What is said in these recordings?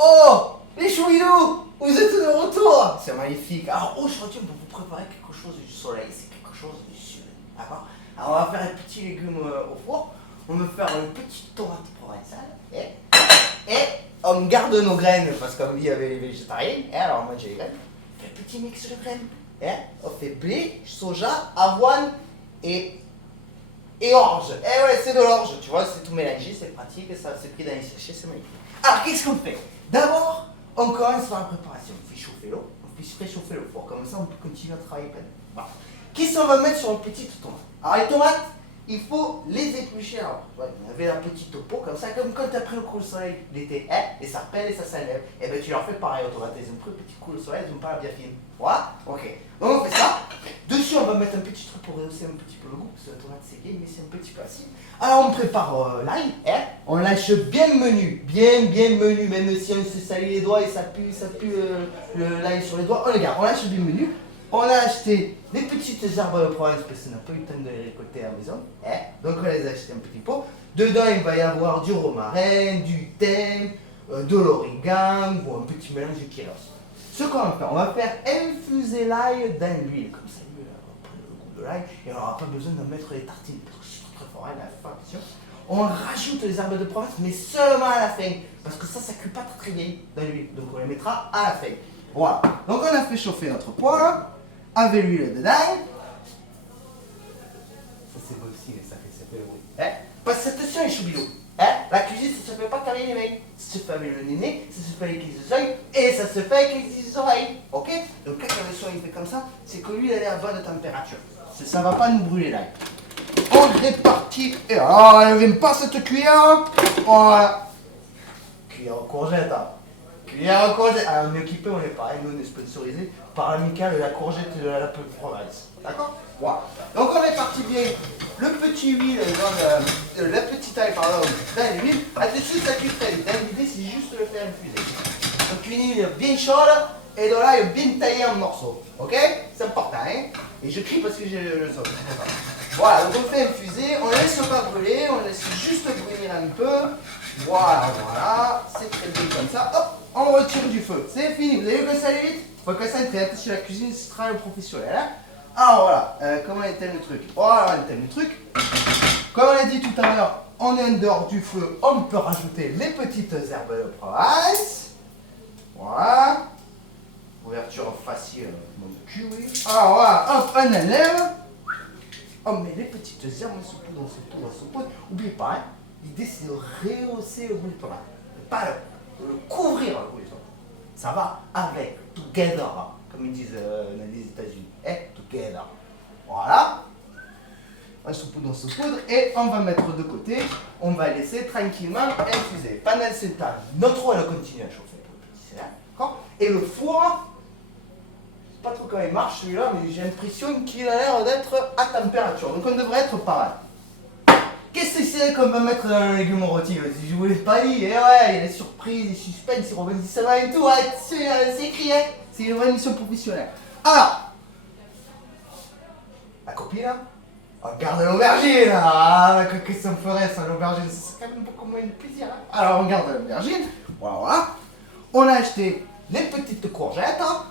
Oh, les chouinous, vous êtes de retour. C'est magnifique. Alors aujourd'hui, on va vous préparer quelque chose du soleil. C'est quelque chose du sud. D'accord. Alors on va faire un petit légume au four. On va faire une petite tomate provençale. Et on garde nos graines parce qu'on vit avec les végétariens. Et alors on mange les graines. On fait un petit mix de graines. On fait blé, soja, avoine et orge. Eh ouais, c'est de l'orge, tu vois, c'est tout mélangé, c'est pratique, ça c'est pris dans les sachets, c'est magnifique. Alors, qu'est-ce qu'on fait? D'abord, on commence par la préparation. On fait chauffer l'eau, on fait réchauffer le four, comme ça on peut continuer à travailler plein. Voilà. Qu'est-ce qu'on va mettre sur une petite tomate? Alors, les tomates, il faut les éplucher. Alors, ouais, on avait la petite peau, comme ça, comme quand tu as pris le coup de soleil l'été, et ça pèle et ça s'enlève. Et bien tu leur fais pareil aux tomates, ils ont pris un petit coup de soleil, ils n'ont pas la bien fine. Voilà, ok. Donc on fait ça. Dessus, on va mettre un petit truc pour rehausser un petit peu le goût, parce que la tomate c'est gay, mais c'est un petit peu acide. Alors on prépare l'ail, on lâche bien menu, bien menu, même si on se salit les doigts et ça pue l'ail sur les doigts, on le garde, on lâche bien menu. On a acheté des petites herbes de Provence parce qu'on n'a pas eu le temps de les récolter à la maison. Donc on les a acheté un petit pot. Dedans il va y avoir du romarin, du thym, de l'origan ou un petit mélange de kéros. Ce qu'on va faire, on va faire infuser l'ail dans l'huile. Comme ça l'huile va prendre le goût de l'ail et on n'aura pas besoin de mettre les tartines parce que c'est très fort, la faction. On rajoute les herbes de Provence mais seulement à la fin parce que ça ne cuit pas très bien dans l'huile. Donc on les mettra à la fin. Voilà. Donc on a fait chauffer notre poêle avec l'huile dedans. Ça c'est beau aussi, mais ça fait le bruit. Parce que attention les choubidous. La cuisine ça se fait pas qu'avec les mains. Ça se fait avec le nez, ça se fait avec les oreilles et ça se fait avec les oreilles. Ok? Donc quand le son il fait comme ça, c'est que l'huile elle est à bonne température. Ça va pas nous brûler l'ail. On répartit. Et alors elle ne vient pas cette cuillère. Voilà. Cuillère en courgette. Cuillère en courgette. Alors mieux qu'il peut, on est pareil, nous on est sponsorisé par l'amicale de la courgette et de la Provence. D'accord? Voilà. Donc on répartit bien le petit huile dans la petite ail pardon, dans l'huile. Là-dessus ça cuit très vite. L'idée c'est juste de le faire infuser. Donc une huile bien chaude et de l'ail bien taillé en morceaux. Ok? C'est important, hein? Et je crie parce que j'ai le son. Voilà, donc on fait infuser, on ne laisse pas brûler, on laisse juste brûler un peu. Voilà, c'est très bien comme ça. Hop, on retire du feu. C'est fini, vous avez vu que ça allait vite? Faut que ça entre attention à la cuisine, c'est très professionnel. Hein? Alors voilà, comment est le truc? Voilà, est le truc. Comme on l'a dit tout à l'heure, on est en dehors du feu, on peut rajouter les petites herbes de Provence. Voilà. Ouverture facile, mon cul, oui. Alors voilà, hop, on enlève. On met les petites herbes, on se poudre. N'oubliez pas, hein, l'idée c'est de rehausser le goût de tomate. Pas le couvrir le goût de tomate. Ça va avec, together, comme ils disent dans les États-Unis. Together. Voilà. On se poudre et on va mettre de côté. On va laisser tranquillement infuser. Pendant ce temps, notre eau elle continue à chauffer pour le petit céréales. D'accord? Et le four, pas trop comment il marche celui-là, mais j'ai l'impression qu'il a l'air d'être à température. Donc on devrait être pas mal. Qu'est-ce que c'est qu'on va mettre dans le légume rôti? Si je vous l'ai pas dit, ouais, il y a des surprises, des suspens, des rebondissements et tout. C'est écrit, hein. C'est une vraie mission professionnelle. Alors, la copine là, on garde l'aubergine. Ah, qu'est-ce qu'on ferait sans l'aubergine? C'est quand même beaucoup moins de plaisir. Hein. Alors on garde l'aubergine. Voilà. On a acheté les petites courgettes. Hein.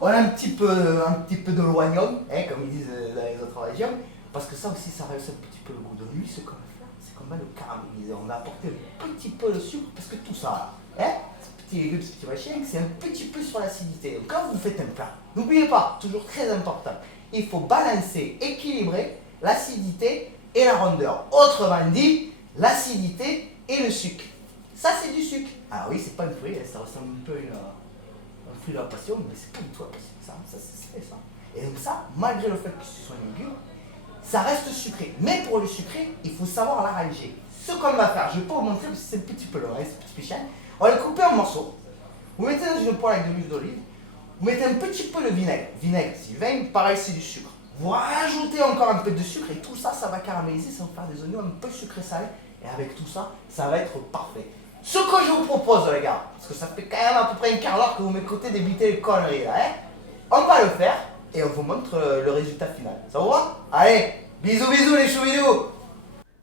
On a un petit peu de l'oignon, hein, comme ils disent dans les autres régions, parce que ça aussi, ça rehausse un petit peu le goût de lui. Ce qu'on va faire, c'est qu'on va le caraméliser. On va apporter un petit peu de sucre, parce que tout ça, là, ce petit légume, ce petit machin, c'est un petit peu sur l'acidité. Donc quand vous faites un plat, n'oubliez pas, toujours très important, il faut balancer, équilibrer l'acidité et la rondeur. Autrement dit, l'acidité et le sucre. Ça, c'est du sucre. Ah oui, c'est pas une fruit, ça ressemble un peu à un fruit de la passion, mais c'est pas du tout la passion, ça c'est ça. Et donc ça, malgré le fait que ce soit une légume, ça reste sucré. Mais pour le sucré, il faut savoir l'arranger. Ce qu'on va faire, je vais pas vous montrer parce que c'est un petit peu long, hein, c'est un petit peu chiant. On va le couper en morceaux. Vous mettez dans une poêle avec de l'huile d'olive. Vous mettez un petit peu de vinaigre. Vinaigre, c'est vin, pareil, c'est du sucre. Vous rajoutez encore un peu de sucre et tout ça, ça va caraméliser, ça va faire des oignons un peu sucré salé. Et avec tout ça, ça va être parfait. Ce que je vous propose, les gars, parce que ça fait quand même à peu près un quart d'heure que vous m'écoutez débiter les conneries là, hein, on va le faire et on vous montre le résultat final. Ça vous va? Allez, bisous les choubidous!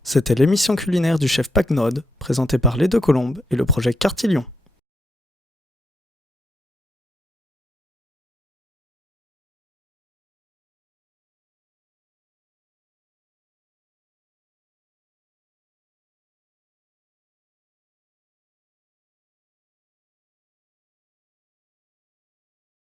C'était l'émission culinaire du chef Pagnode, présentée par Les Deux Colombes et le projet Cartillon.